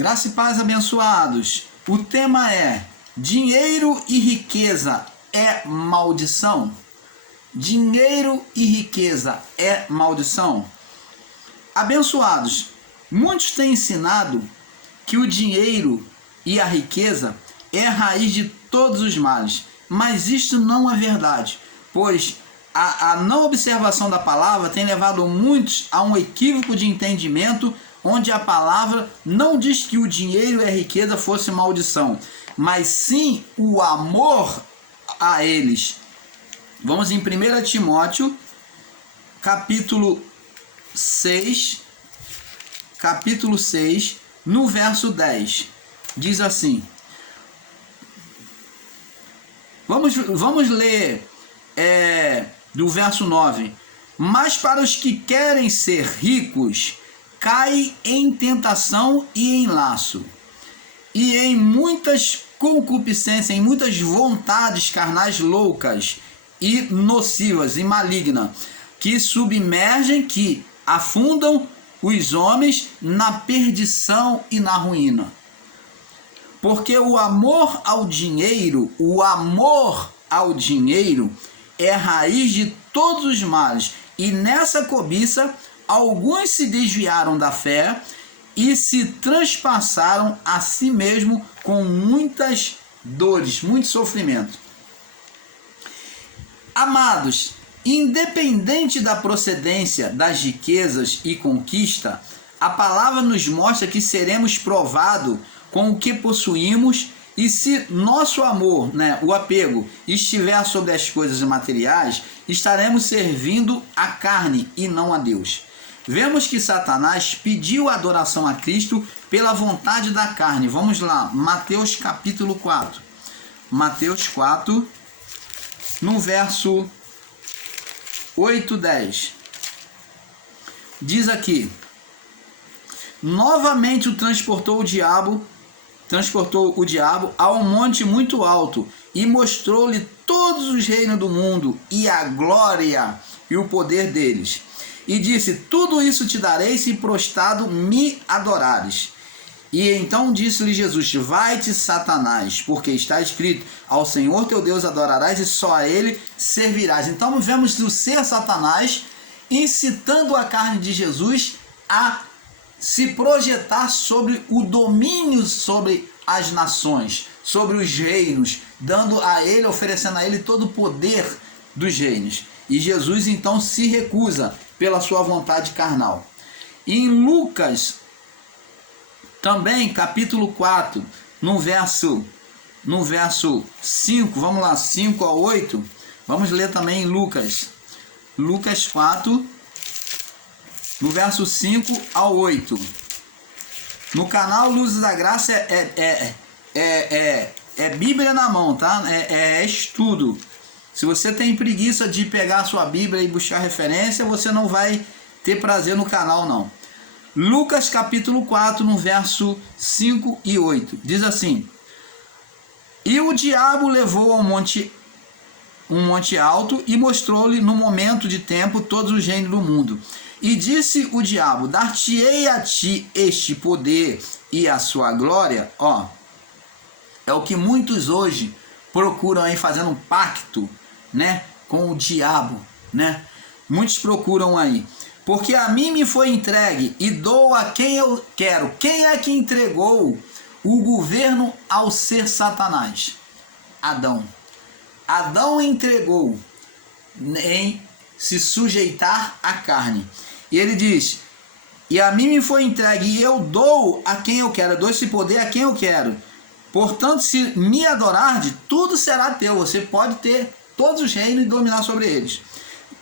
Graça e paz, abençoados. O tema é: dinheiro e riqueza é maldição? Dinheiro e riqueza é maldição? Abençoados, muitos têm ensinado que o dinheiro e a riqueza é a raiz de todos os males, mas isto não é verdade, pois a não observação da palavra tem levado muitos a um equívoco de entendimento, onde a palavra não diz que o dinheiro e a riqueza fosse maldição, mas sim o amor a eles. Vamos em 1 Timóteo, capítulo 6, no verso 10. Diz assim, vamos ler do verso 9. Mas para os que querem ser ricos, cai em tentação e em laço, e em muitas concupiscências, em muitas vontades carnais loucas e nocivas e malignas, que submergem, que afundam os homens na perdição e na ruína. Porque o amor ao dinheiro é a raiz de todos os males, e nessa cobiça alguns se desviaram da fé e se transpassaram a si mesmo com muitas dores, muito sofrimento. Amados, independente da procedência das riquezas e conquista, a palavra nos mostra que seremos provados com o que possuímos, e se nosso amor, o apego, estiver sobre as coisas materiais, estaremos servindo a carne e não a Deus. Vemos que Satanás pediu adoração a Cristo pela vontade da carne. Vamos lá, Mateus capítulo 4. Mateus 4, no verso 8, 10. Diz aqui: novamente o transportou o diabo a um monte muito alto e mostrou-lhe todos os reinos do mundo e a glória e o poder deles. E disse: tudo isso te darei se prostrado me adorares. E então disse-lhe Jesus: vai-te, Satanás, porque está escrito: ao Senhor teu Deus adorarás e só a ele servirás. Então vemos o ser Satanás incitando a carne de Jesus a se projetar sobre o domínio sobre as nações, sobre os reinos, dando a ele, oferecendo a ele todo o poder dos reinos. E Jesus então se recusa pela sua vontade carnal. E em Lucas, também capítulo 4, no verso 5, vamos lá, 5 a 8, vamos ler também em Lucas 4, no verso 5 ao 8. No canal Luzes da Graça é Bíblia na mão, tá? É estudo. Se você tem preguiça de pegar a sua Bíblia e buscar referência, você não vai ter prazer no canal, não. Lucas capítulo 4, no verso 5 e 8. Diz assim: e o diabo levou a um monte alto e mostrou-lhe no momento de tempo todos os reinos do mundo. E disse o diabo: dar-te-ei a ti este poder e a sua glória. É o que muitos hoje procuram aí, fazendo um pacto, com o diabo, Muitos procuram aí. Porque a mim me foi entregue e dou a quem eu quero. Quem é que entregou o governo ao ser Satanás? Adão. Adão entregou em se sujeitar à carne. E ele diz: e a mim me foi entregue e eu dou a quem eu quero. Eu dou esse poder a quem eu quero. Portanto, se me adorardes, tudo será teu. Você pode ter todos os reinos e dominar sobre eles.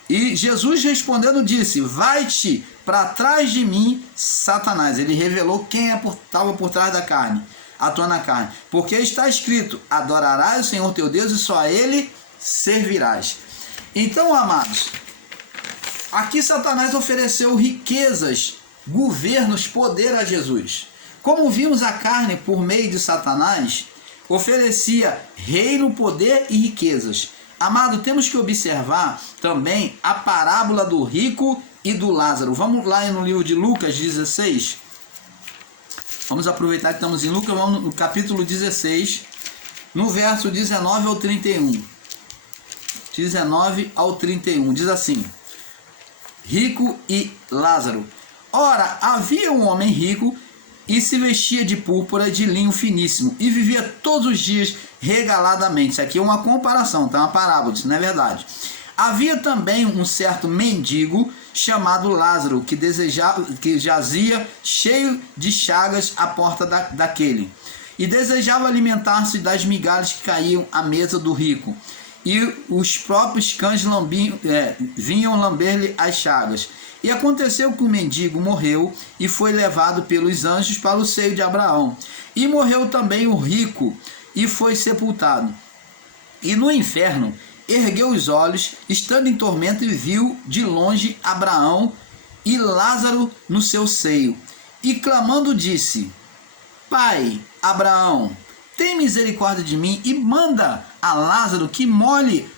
E Jesus respondendo disse: vai-te para trás de mim, Satanás. Ele revelou quem estava por trás da carne, atuando na carne. Porque está escrito: adorarás o Senhor teu Deus e só a ele servirás. Então, amados, aqui Satanás ofereceu riquezas, governos, poder a Jesus. Como vimos, a carne, por meio de Satanás, oferecia reino, poder e riquezas. Amado, temos que observar também a parábola do rico e do Lázaro. Vamos lá no livro de Lucas 16. Vamos aproveitar que estamos em Lucas, vamos no capítulo 16, no verso 19 ao 31. 19 ao 31, diz assim: Rico e Lázaro. Ora, havia um homem rico e se vestia de púrpura de linho finíssimo e vivia todos os dias regaladamente. Isso aqui é uma comparação, tá? Uma parábola, isso não é verdade. Havia também um certo mendigo chamado Lázaro que jazia cheio de chagas à porta daquele e desejava alimentar-se das migalhas que caíam à mesa do rico, e os próprios cães vinham lamber-lhe as chagas. E aconteceu que o mendigo morreu e foi levado pelos anjos para o seio de Abraão. E morreu também o rico e foi sepultado. E no inferno ergueu os olhos, estando em tormento, e viu de longe Abraão e Lázaro no seu seio. E clamando disse: Pai Abraão, tem misericórdia de mim e manda a Lázaro que molhe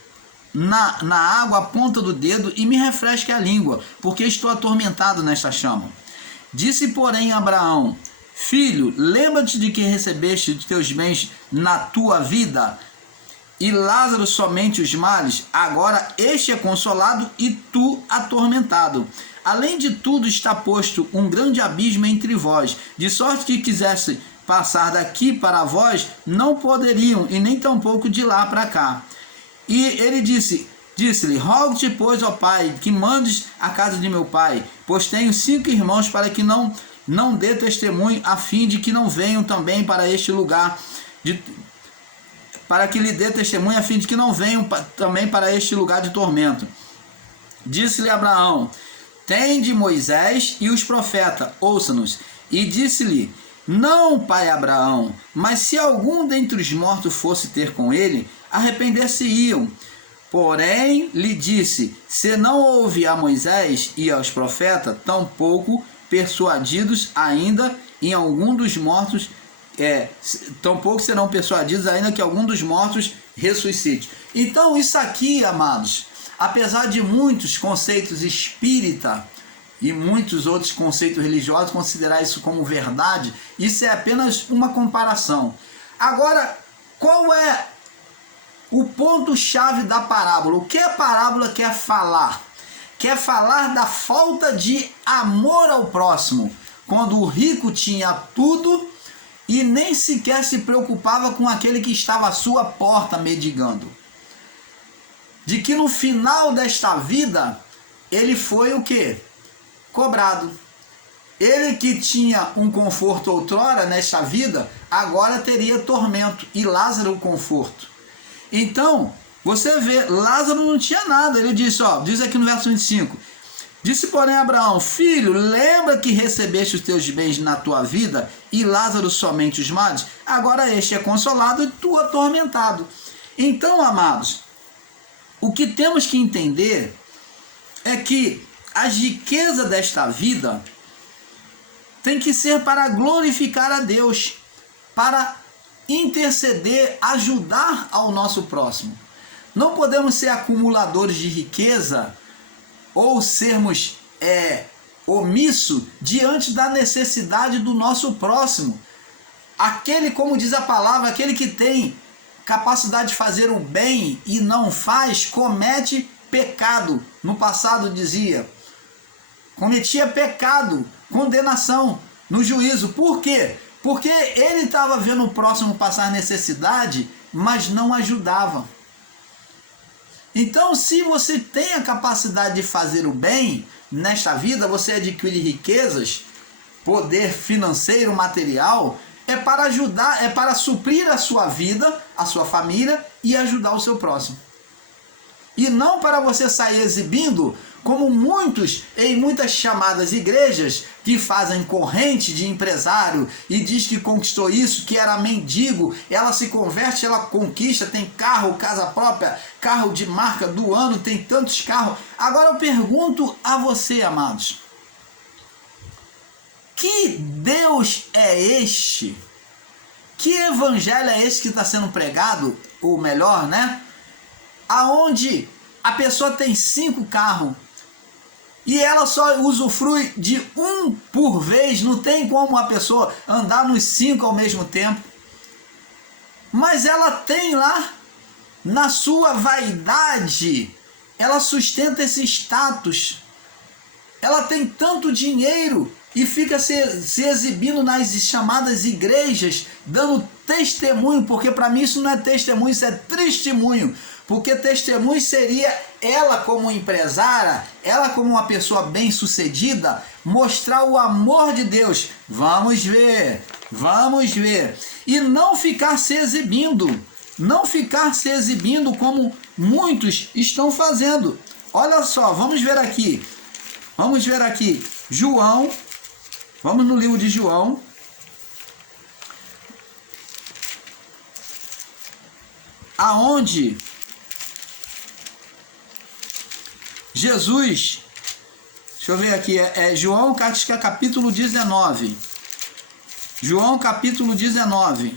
na água a ponta do dedo e me refresque a língua, porque estou atormentado nesta chama. Disse, porém, Abraão: Filho, lembra-te de que recebeste de teus bens na tua vida, e Lázaro somente os males. Agora este é consolado e tu atormentado. Além de tudo está posto um grande abismo entre vós, de sorte que quisesse passar daqui para vós, não poderiam, e nem tampouco de lá para cá. E ele disse-lhe: Rogo-te, pois, ó pai, que mandes a casa de meu pai, pois tenho 5 irmãos, para que não dê testemunho, a fim de que não venham também para este lugar, para que lhe dê testemunho, a fim de que não venham também para este lugar de tormento. Disse-lhe Abraão: Tende Moisés e os profetas, ouça-nos. E disse-lhe: Não, pai Abraão, mas se algum dentre os mortos fosse ter com ele, arrepender-se-iam. Porém, lhe disse: Se não ouve a Moisés e aos profetas, tampouco persuadidos ainda em algum dos mortos, tampouco serão persuadidos ainda que algum dos mortos ressuscite. Então, isso aqui, amados, apesar de muitos conceitos espírita e muitos outros conceitos religiosos considerar isso como verdade, isso é apenas uma comparação. Agora, qual é o ponto-chave da parábola? O que a parábola quer falar? Quer falar da falta de amor ao próximo, quando o rico tinha tudo e nem sequer se preocupava com aquele que estava à sua porta mendigando. De que no final desta vida, ele foi o quê? Cobrado. Ele que tinha um conforto outrora nesta vida, agora teria tormento, e Lázaro o conforto. Então, você vê, Lázaro não tinha nada. Ele disse, diz aqui no verso 25, disse, porém, Abraão: Filho, lembra que recebeste os teus bens na tua vida, e Lázaro somente os males? Agora este é consolado e tu atormentado. Então, amados, o que temos que entender é que as riquezas desta vida tem que ser para glorificar a Deus, para interceder, ajudar ao nosso próximo. Não podemos ser acumuladores de riqueza ou sermos omissos diante da necessidade do nosso próximo. Aquele, como diz a palavra, aquele que tem capacidade de fazer o bem e não faz, comete pecado. No passado dizia, cometia pecado, condenação no juízo. Por quê? Porque ele estava vendo o próximo passar necessidade, mas não ajudava. Então, se você tem a capacidade de fazer o bem nesta vida, você adquire riquezas, poder financeiro, material, é para ajudar, é para suprir a sua vida, a sua família e ajudar o seu próximo. E não para você sair exibindo, como muitos em muitas chamadas igrejas que fazem corrente de empresário e diz que conquistou isso, que era mendigo, ela se converte, ela conquista, tem carro, casa própria, carro de marca do ano, tem tantos carros. Agora eu pergunto a você, amados, que Deus é este? Que evangelho é esse que está sendo pregado? Ou melhor, né? Aonde a pessoa tem 5 carros, e ela só usufrui de um por vez, não tem como uma pessoa andar nos 5 ao mesmo tempo. Mas ela tem lá, na sua vaidade, ela sustenta esse status. Ela tem tanto dinheiro e fica se exibindo nas chamadas igrejas, dando testemunho, porque para mim isso não é testemunho, isso é testemunho. Porque testemunho seria ela como empresária, ela como uma pessoa bem-sucedida, mostrar o amor de Deus. Vamos ver, vamos ver. E não ficar se exibindo, não ficar se exibindo como muitos estão fazendo. Olha só, vamos ver aqui. Vamos ver aqui, João, vamos no livro de João, aonde Jesus, deixa eu ver aqui, João capítulo 19, João capítulo 19,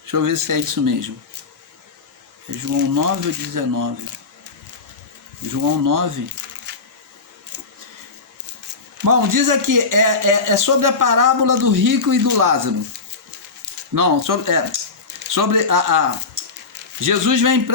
deixa eu ver se é isso mesmo. João 9 ou 19? João 9. Bom, diz aqui, é sobre a parábola do rico e do Lázaro. Não, sobre Jesus vem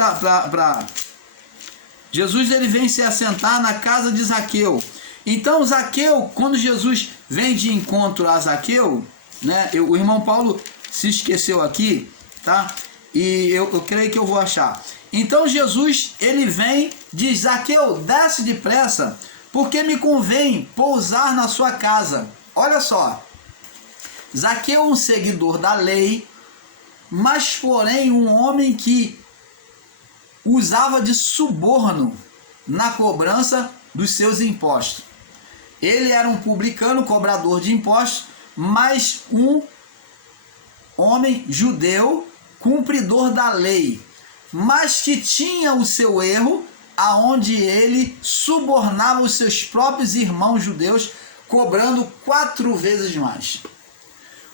Jesus ele vem se assentar na casa de Zaqueu. Então Zaqueu, quando Jesus vem de encontro a Zaqueu, né, o irmão Paulo se esqueceu aqui, tá? E eu creio que eu vou achar. Então Jesus, ele vem, diz, Zaqueu, desce depressa, porque me convém pousar na sua casa. Olha só, Zaqueu um seguidor da lei, mas porém um homem que usava de suborno na cobrança dos seus impostos. Ele era um publicano, cobrador de impostos, mas um homem judeu, cumpridor da lei, mas que tinha o seu erro, aonde ele subornava os seus próprios irmãos judeus, cobrando 4 vezes mais.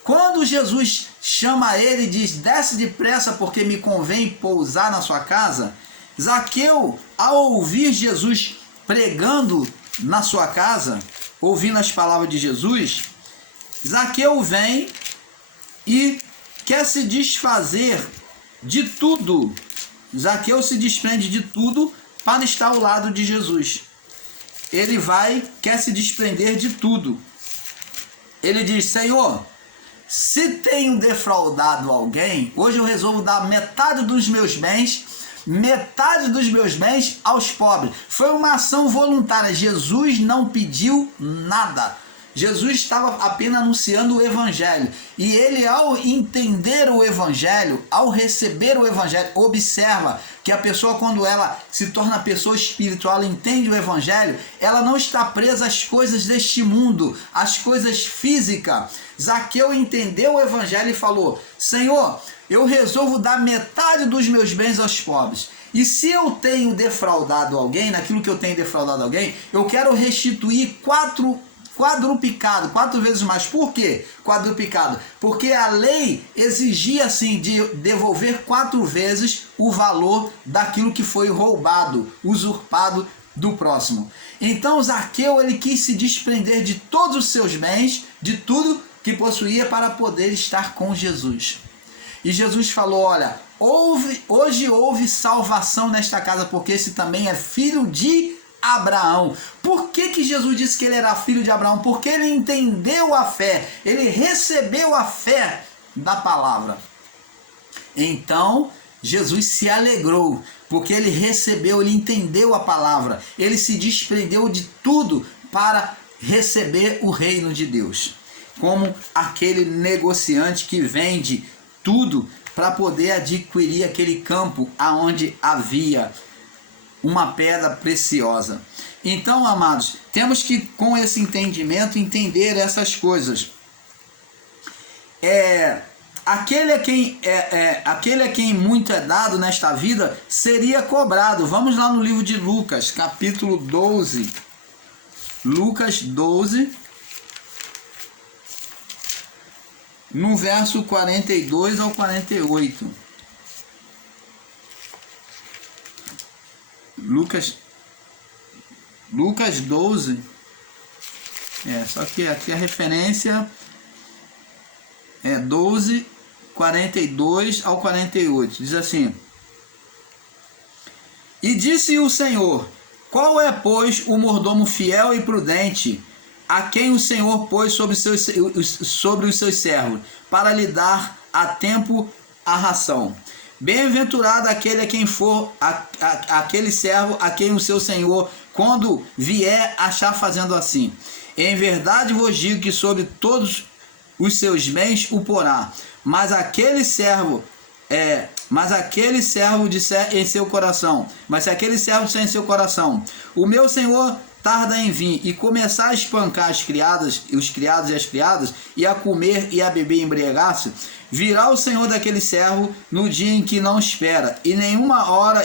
Quando Jesus chama ele e diz, desce depressa porque me convém pousar na sua casa, Zaqueu, ao ouvir Jesus pregando na sua casa, ouvindo as palavras de Jesus, Zaqueu vem e quer se desfazer de tudo. Zaqueu se desprende de tudo para estar ao lado de Jesus. Ele quer se desprender de tudo. Ele diz, Senhor, se tenho defraudado alguém, hoje eu resolvo dar metade dos meus bens aos pobres. Foi uma ação voluntária. Jesus não pediu nada. Jesus estava apenas anunciando o Evangelho. E ele, ao entender o Evangelho, ao receber o Evangelho, observa que a pessoa, quando ela se torna pessoa espiritual, ela entende o Evangelho, ela não está presa às coisas deste mundo, às coisas físicas. Zaqueu entendeu o Evangelho e falou, Senhor, eu resolvo dar metade dos meus bens aos pobres. E se eu tenho defraudado alguém, naquilo que eu tenho defraudado alguém, eu quero restituir quadruplicado, 4 vezes mais. Por quê? Quadruplicado. Porque a lei exigia assim de devolver 4 vezes o valor daquilo que foi roubado, usurpado do próximo. Então Zaqueu, ele quis se desprender de todos os seus bens, de tudo que possuía para poder estar com Jesus. E Jesus falou, olha, hoje houve salvação nesta casa, porque esse também é filho de Abraão. Por que Jesus disse que ele era filho de Abraão? Porque ele entendeu a fé, ele recebeu a fé da palavra. Então Jesus se alegrou, porque ele recebeu, ele entendeu a palavra, ele se desprendeu de tudo para receber o reino de Deus, como aquele negociante que vende tudo para poder adquirir aquele campo aonde havia uma pedra preciosa. Então, amados, temos que, com esse entendimento, entender essas coisas. Aquele a quem muito é dado nesta vida seria cobrado. Vamos lá no livro de Lucas, capítulo 12. Lucas 12, no verso 42 ao 48. Lucas 12. Só que aqui a referência é 12, 42 ao 48. Diz assim: E disse o Senhor: Qual é, pois, o mordomo fiel e prudente, a quem o Senhor pôs sobre os seus servos, para lhe dar a tempo a ração? Bem-aventurado aquele a quem for aquele servo a quem o seu Senhor, quando vier, achar fazendo assim. Em verdade vos digo que sobre todos os seus bens o porá. Mas aquele servo disser em seu coração, o meu Senhor tarda em vir, e começar a espancar os criados e as criadas, e a comer e a beber e embriagar-se, virá o Senhor daquele servo no dia em que não espera, e nenhuma hora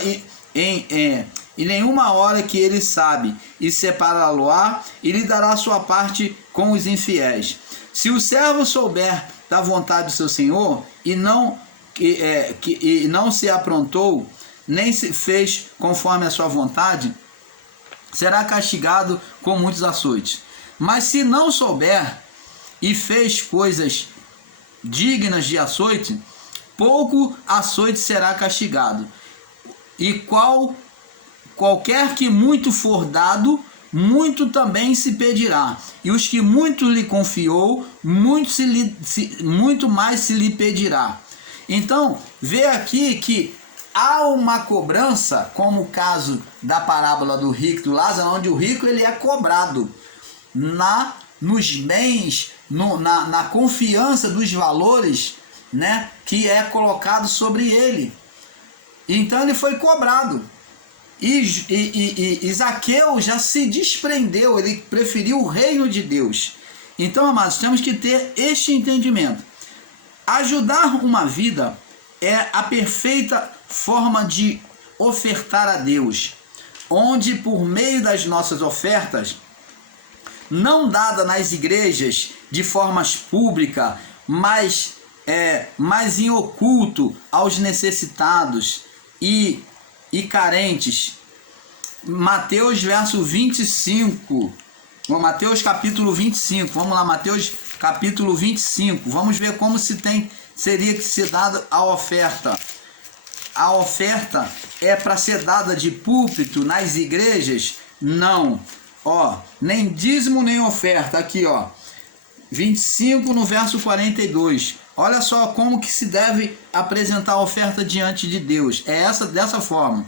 que ele sabe, e separá-lo-á, e lhe dará sua parte com os infiéis. Se o servo souber da vontade do seu Senhor, e não se aprontou, nem se fez conforme a sua vontade, será castigado com muitos açoites. Mas se não souber e fez coisas dignas de açoite, pouco açoite será castigado. E qualquer que muito for dado, muito também se pedirá. E os que muito lhe confiou, muito mais se lhe pedirá. Então, vê aqui que há uma cobrança, como o caso da parábola do rico e do Lázaro, onde o rico ele é cobrado nos bens, na confiança dos valores, né, que é colocado sobre ele. Então ele foi cobrado. E Zaqueu já se desprendeu, ele preferiu o reino de Deus. Então, amados, temos que ter este entendimento. Ajudar uma vida é a perfeita forma de ofertar a Deus, onde por meio das nossas ofertas, não dada nas igrejas de formas públicas, mas em oculto aos necessitados e carentes. Mateus verso 25, Mateus capítulo 25, vamos lá, Mateus capítulo 25, vamos ver como seria que ser dada a oferta. A oferta é para ser dada de púlpito nas igrejas? Não. Nem dízimo nem oferta. Aqui, 25 no verso 42. Olha só como que se deve apresentar a oferta diante de Deus. Dessa forma.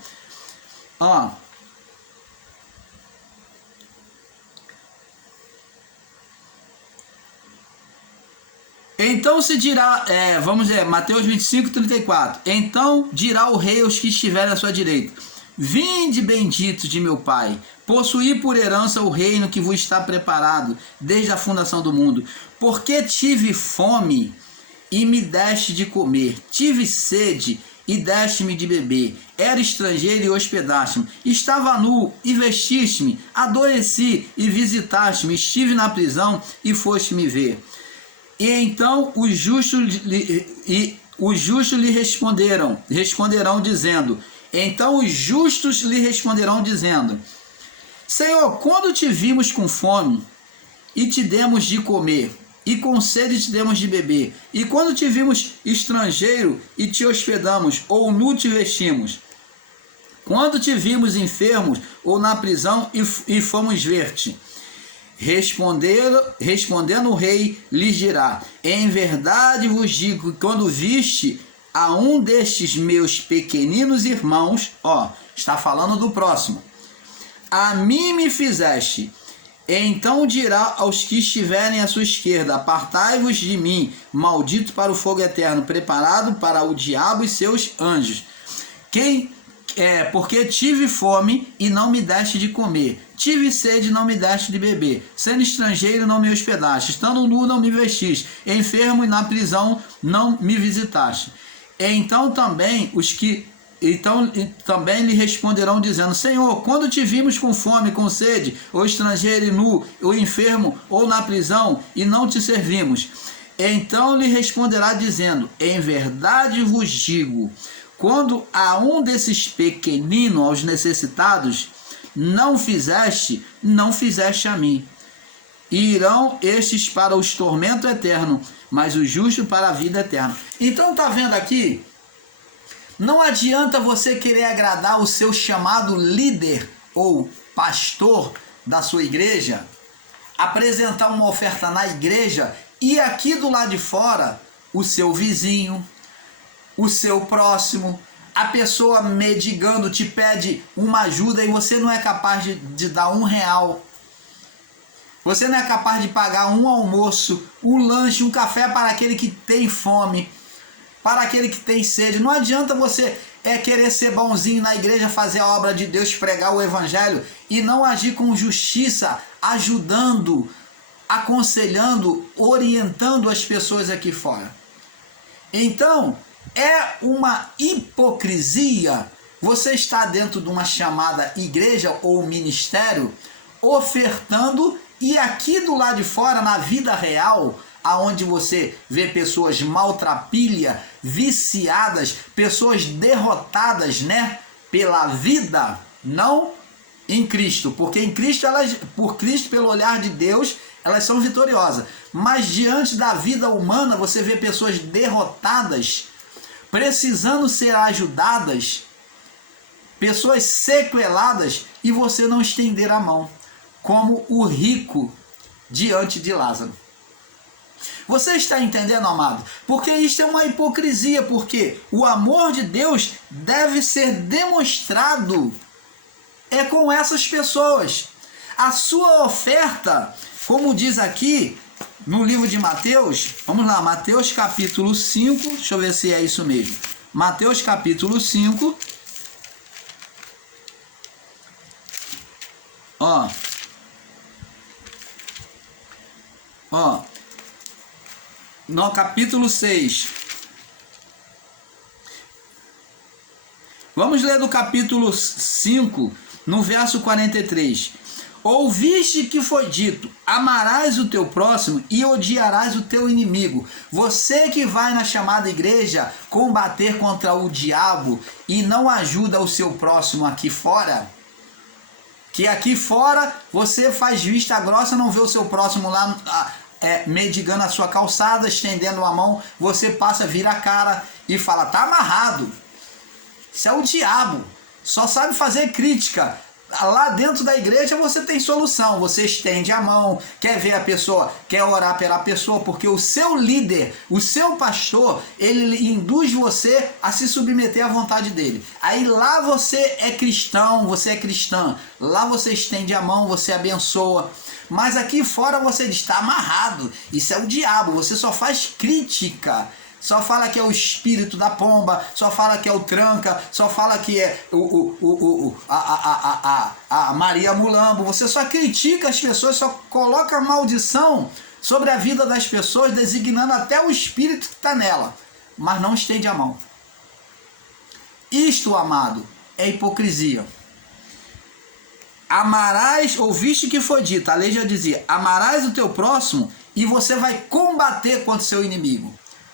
Então se dirá, vamos ver, Mateus 25, 34. Então dirá o rei aos que estiverem à sua direita: Vinde, benditos de meu Pai, possuí por herança o reino que vos está preparado desde a fundação do mundo. Porque tive fome e me deste de comer, tive sede e deste-me de beber, era estrangeiro e hospedaste-me, estava nu e vestiste-me, adoeci e visitaste-me, estive na prisão e foste me ver. E então os justos lhe responderão dizendo: Senhor, quando te vimos com fome e te demos de comer, e com sede te demos de beber, e quando te vimos estrangeiro e te hospedamos, ou nu te vestimos, quando te vimos enfermos ou na prisão e fomos ver-te? Respondendo o rei, lhes dirá: Em verdade vos digo que quando viste a um destes meus pequeninos irmãos, está falando do próximo, a mim me fizeste. Então dirá aos que estiverem à sua esquerda: Apartai-vos de mim, maldito, para o fogo eterno, preparado para o diabo e seus anjos. Porque tive fome e não me deste de comer, tive sede e não me deste de beber, sendo estrangeiro não me hospedaste, estando nu não me vestiste, enfermo e na prisão não me visitaste. Então também lhe responderão dizendo: Senhor, quando te vimos com fome, com sede, ou estrangeiro e nu, ou enfermo, ou na prisão, e não te servimos? Então lhe responderá dizendo: Em verdade vos digo, quando a um desses pequeninos, aos necessitados, não fizeste a mim. E irão estes para os tormentos eternos, mas os justos para a vida eterna. Então tá vendo aqui? Não adianta você querer agradar o seu chamado líder ou pastor da sua igreja, apresentar uma oferta na igreja e aqui do lado de fora, o seu vizinho, o seu próximo, a pessoa mendigando te pede uma ajuda e você não é capaz de dar R$1. Você não é capaz de pagar um almoço, um lanche, um café para aquele que tem fome, para aquele que tem sede. Não adianta você querer ser bonzinho na igreja, fazer a obra de Deus, pregar o evangelho e não agir com justiça, ajudando, aconselhando, orientando as pessoas aqui fora. Então, é uma hipocrisia você estar dentro de uma chamada igreja ou ministério, ofertando, e aqui do lado de fora, na vida real, aonde você vê pessoas maltrapilhas, viciadas, pessoas derrotadas, né, pela vida, não em Cristo, porque em Cristo por Cristo, pelo olhar de Deus, elas são vitoriosas. Mas diante da vida humana, você vê pessoas derrotadas, precisando ser ajudadas, pessoas sequeladas, e você não estender a mão, como o rico diante de Lázaro. Você está entendendo, amado? Porque isso é uma hipocrisia, porque o amor de Deus deve ser demonstrado com essas pessoas. A sua oferta, como diz aqui no livro de Mateus, vamos lá, Mateus capítulo 5, deixa eu ver se é isso mesmo. Mateus capítulo 5, no capítulo 6. Vamos ler do capítulo 5, no verso 43. Ouviste que foi dito, amarás o teu próximo e odiarás o teu inimigo. Você que vai na chamada igreja combater contra o diabo e não ajuda o seu próximo aqui fora, que aqui fora você faz vista grossa, não vê o seu próximo lá mendigando a sua calçada, estendendo a mão, você passa, vira a cara e fala, tá amarrado. Isso é o diabo, só sabe fazer crítica. Lá dentro da igreja você tem solução, você estende a mão, quer ver a pessoa, quer orar pela pessoa, porque o seu líder, o seu pastor, ele induz você a se submeter à vontade dele. Aí lá você é cristão, você é cristã, lá você estende a mão, você abençoa. Mas aqui fora você está amarrado, isso é o diabo, você só faz crítica. Só fala que é o espírito da pomba, só fala que é o tranca, só fala que é a Maria Mulambo. Você só critica as pessoas, só coloca maldição sobre a vida das pessoas, designando até o espírito que está nela, mas não estende a mão. Isto, amado, é hipocrisia. Amarás, ouviste que foi dito, a lei já dizia, amarás o teu próximo e você vai combater contra o seu inimigo.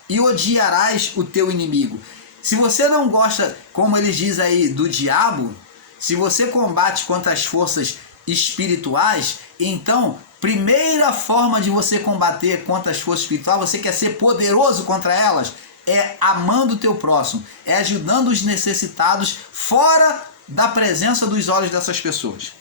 E odiarás o teu inimigo. Se você não gosta, como eles dizem aí, do diabo, se você combate contra as forças espirituais, então, primeira forma de você combater contra as forças espirituais, você quer ser poderoso contra elas, é amando o teu próximo, é ajudando os necessitados fora da presença dos olhos dessas pessoas.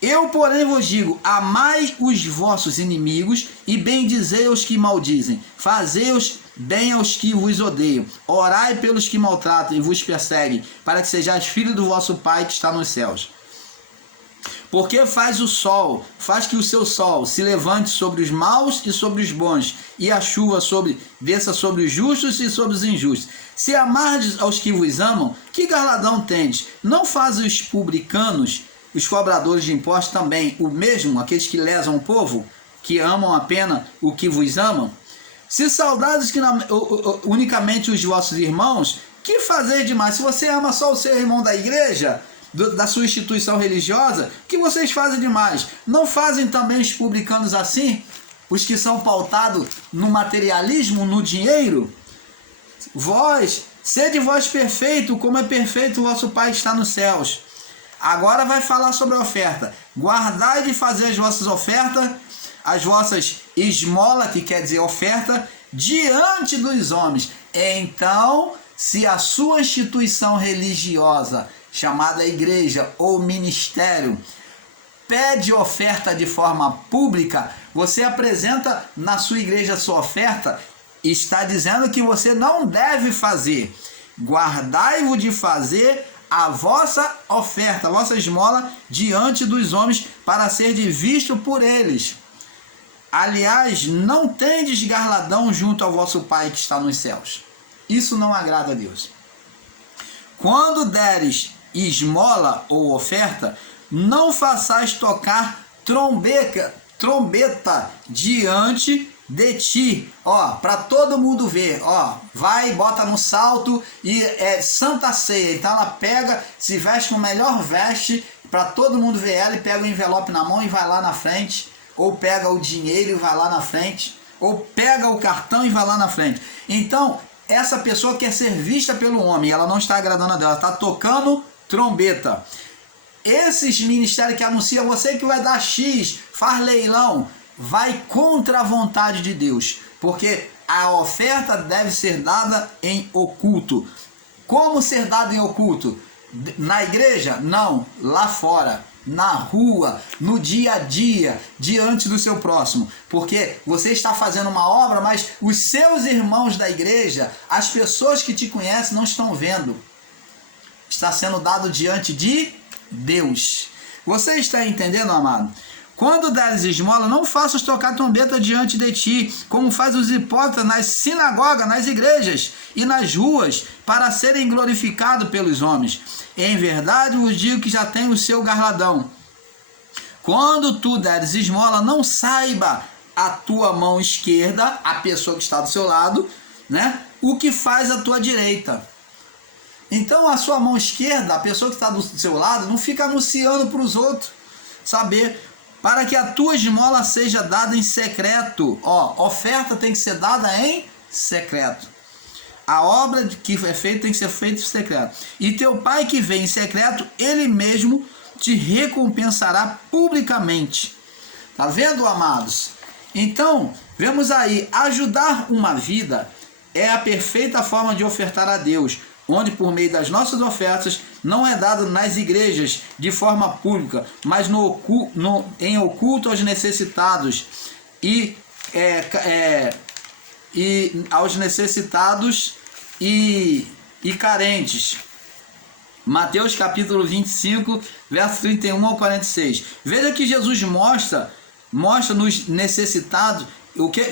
Eu, porém, vos digo, amai os vossos inimigos e bendizei os que maldizem, fazei-os bem aos que vos odeiam, orai pelos que maltratam e vos perseguem, para que sejais filhos do vosso Pai que está nos céus. Porque faz que o seu sol se levante sobre os maus e sobre os bons, e a chuva desça sobre os justos e sobre os injustos. Se amardes aos que vos amam, que galardão tendes? Não fazem os publicanos, os cobradores de impostos também o mesmo, aqueles que lesam o povo, que amam apenas o que vos amam? Se saudados unicamente os vossos irmãos, que fazer demais? Se você ama só o seu irmão da igreja, da sua instituição religiosa, o que vocês fazem demais? Não fazem também os publicanos assim? Os que são pautados no materialismo, no dinheiro? Vós Sede vós perfeito, como é perfeito o vosso Pai que está nos céus. Agora vai falar sobre a oferta. Guardai de fazer as vossas ofertas, as vossas esmolas, que quer dizer oferta, diante dos homens. Então, se a sua instituição religiosa, chamada igreja ou ministério, pede oferta de forma pública, você apresenta na sua igreja a sua oferta, está dizendo que você não deve fazer. Guardai-vos de fazer a vossa oferta, a vossa esmola, diante dos homens, para ser visto por eles. Aliás, não tendes galardão junto ao vosso Pai que está nos céus. Isso não agrada a Deus. Quando deres esmola ou oferta, não façais tocar trombeta diante de ti, para todo mundo ver, vai, bota no salto e é Santa Ceia, então ela pega, se veste com o melhor veste, para todo mundo ver ela, e pega o envelope na mão e vai lá na frente, ou pega o dinheiro e vai lá na frente, ou pega o cartão e vai lá na frente. Então, essa pessoa quer ser vista pelo homem, ela não está agradando a Deus, ela está tocando trombeta. Esses ministérios que anunciam, você que vai dar X, faz leilão, vai contra a vontade de Deus, porque a oferta deve ser dada em oculto. Como ser dada em oculto? Na igreja? Não, lá fora, na rua, no dia a dia, diante do seu próximo, porque você está fazendo uma obra, mas os seus irmãos da igreja, as pessoas que te conhecem, não estão vendo. Está sendo dado diante de Deus. Você está entendendo, amado? Quando deres esmola, não faças tocar trombeta diante de ti, como faz os hipócritas nas sinagogas, nas igrejas e nas ruas, para serem glorificados pelos homens. Em verdade vos digo que já tem o seu galardão. Quando tu deres esmola, não saiba a tua mão esquerda, a pessoa que está do seu lado, né, o que faz a tua direita. Então a sua mão esquerda, a pessoa que está do seu lado, não fica anunciando para os outros saber, para que a tua esmola seja dada em secreto. Oferta tem que ser dada em secreto. A obra que é feita tem que ser feita em secreto. E teu Pai que vem em secreto, Ele mesmo te recompensará publicamente. Tá vendo, amados? Então, vemos aí, ajudar uma vida é a perfeita forma de ofertar a Deus, onde por meio das nossas ofertas não é dado nas igrejas de forma pública, mas em oculto aos necessitados e aos necessitados e carentes. Mateus capítulo 25, verso 31 ao 46. Veja que Jesus mostra nos necessitados.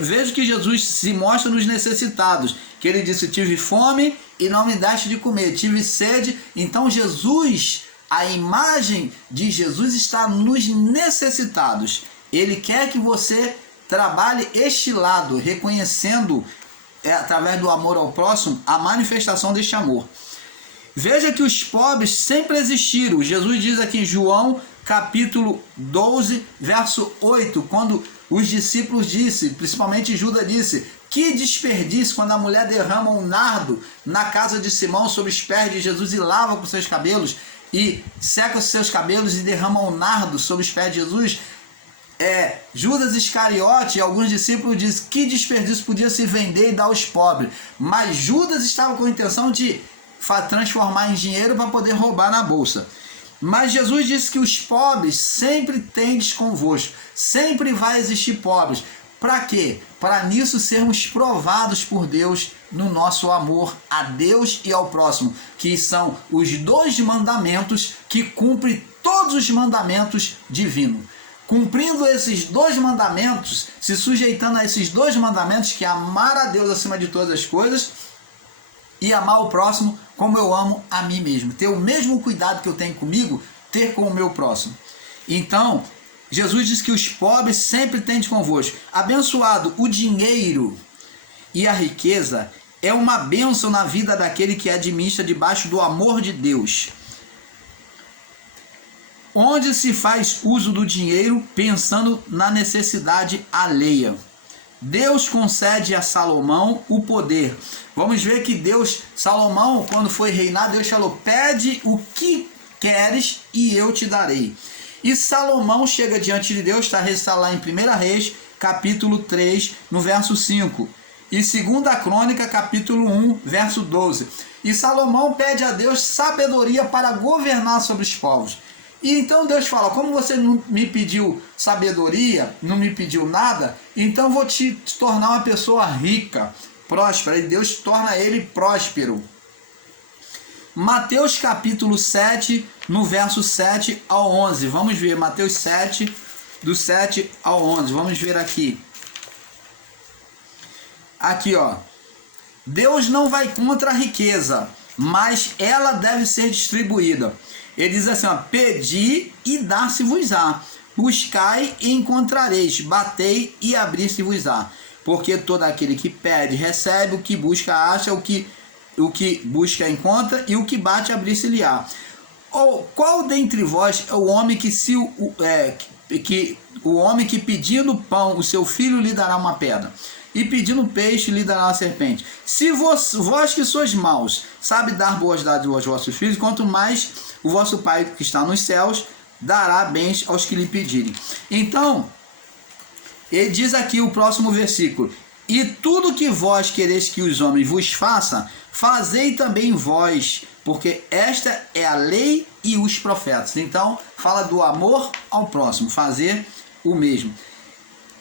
Veja que Jesus se mostra nos necessitados, que ele disse: tive fome e não me deste de comer, tive sede. Então Jesus, a imagem de Jesus está nos necessitados. Ele quer que você trabalhe este lado, reconhecendo através do amor ao próximo a manifestação deste amor. Veja que os pobres sempre existiram. Jesus diz aqui em João capítulo 12, verso 8, quando os discípulos disse, principalmente Judas disse: que desperdício quando a mulher derrama um nardo na casa de Simão sobre os pés de Jesus e lava com seus cabelos, e seca os seus cabelos e derrama um nardo sobre os pés de Jesus. Judas Iscariote e alguns discípulos dizem: que desperdício, podia se vender e dar aos pobres. Mas Judas estava com a intenção de transformar em dinheiro para poder roubar na bolsa. Mas Jesus disse que os pobres sempre tendes convosco, sempre vai existir pobres. Para quê? Para nisso sermos provados por Deus no nosso amor a Deus e ao próximo, que são os 2 mandamentos que cumprem todos os mandamentos divinos. Cumprindo esses 2 mandamentos, se sujeitando a esses 2 mandamentos, que é amar a Deus acima de todas as coisas e amar o próximo como eu amo a mim mesmo. Ter o mesmo cuidado que eu tenho comigo, ter com o meu próximo. Então, Jesus diz que os pobres sempre têm convosco. Abençoado, o dinheiro e a riqueza é uma bênção na vida daquele que administra debaixo do amor de Deus. Onde se faz uso do dinheiro pensando na necessidade alheia. Deus concede a Salomão o poder. Vamos ver que Salomão, quando foi reinar, Deus falou: pede o que queres e eu te darei. E Salomão chega diante de Deus, está lá em 1 Reis, capítulo 3, no verso 5. E 2 Crônica, capítulo 1, verso 12. E Salomão pede a Deus sabedoria para governar sobre os povos. E então Deus fala: como você não me pediu sabedoria, não me pediu nada, então vou te tornar uma pessoa rica, próspera. E Deus torna ele próspero. Mateus capítulo 7, no verso 7 ao 11. Vamos ver, Mateus 7, do 7 ao 11. Vamos ver aqui. Aqui, ó. Deus não vai contra a riqueza, mas ela deve ser distribuída. Ele diz assim, ó: pedi e dar-se-vos-á, buscai e encontrareis, batei e abrir-se-vos-á. Porque todo aquele que pede recebe, o que busca acha, o que busca encontra, e o que bate abrir-se-lhe-á. Ou qual dentre vós é o homem o homem que pedindo pão o seu filho lhe dará uma pedra, e pedindo peixe lhe dará uma serpente? Se vós que sois maus, sabe dar boas dádivas aos vossos filhos, quanto mais o vosso Pai que está nos céus dará bens aos que lhe pedirem. Então, ele diz aqui o próximo versículo: e tudo que vós quereis que os homens vos façam, fazei também vós, porque esta é a lei e os profetas. Então, fala do amor ao próximo, fazer o mesmo.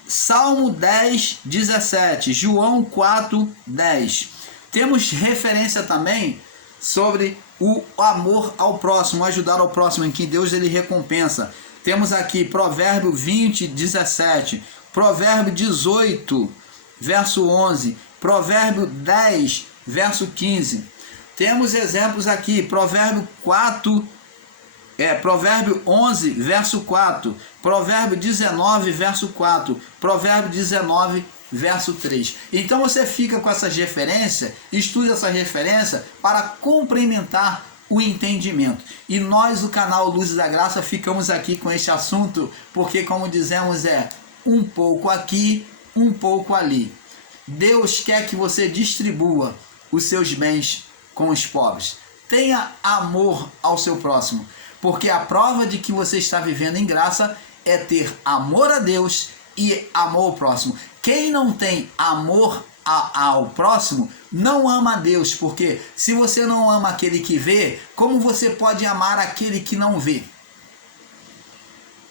Salmo 10, 17, João 4, 10. Temos referência também sobre o amor ao próximo, ajudar ao próximo, em que Deus ele recompensa. Temos aqui Provérbio 20, 17, Provérbio 18, verso 11, Provérbio 10, verso 15. Temos exemplos aqui, Provérbio 11, verso 4, Provérbio 19, verso 4, Provérbio 19, verso 3. Então você fica com essas referências, estuda essa referência para complementar o entendimento. E nós, o canal Luzes da Graça, ficamos aqui com este assunto, porque, como dizemos, é um pouco aqui, um pouco ali. Deus quer que você distribua os seus bens com os pobres. Tenha amor ao seu próximo, porque a prova de que você está vivendo em graça é ter amor a Deus e amor ao próximo. Quem não tem amor ao próximo não ama a Deus, porque se você não ama aquele que vê, como você pode amar aquele que não vê?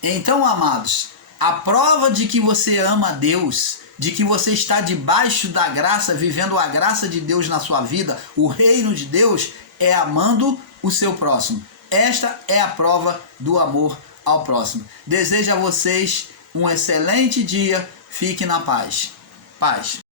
Então, amados, a prova de que você ama a Deus, de que você está debaixo da graça, vivendo a graça de Deus na sua vida, o reino de Deus, é amando o seu próximo. Esta é a prova do amor ao próximo. Desejo a vocês um excelente dia. Fique na paz. Paz.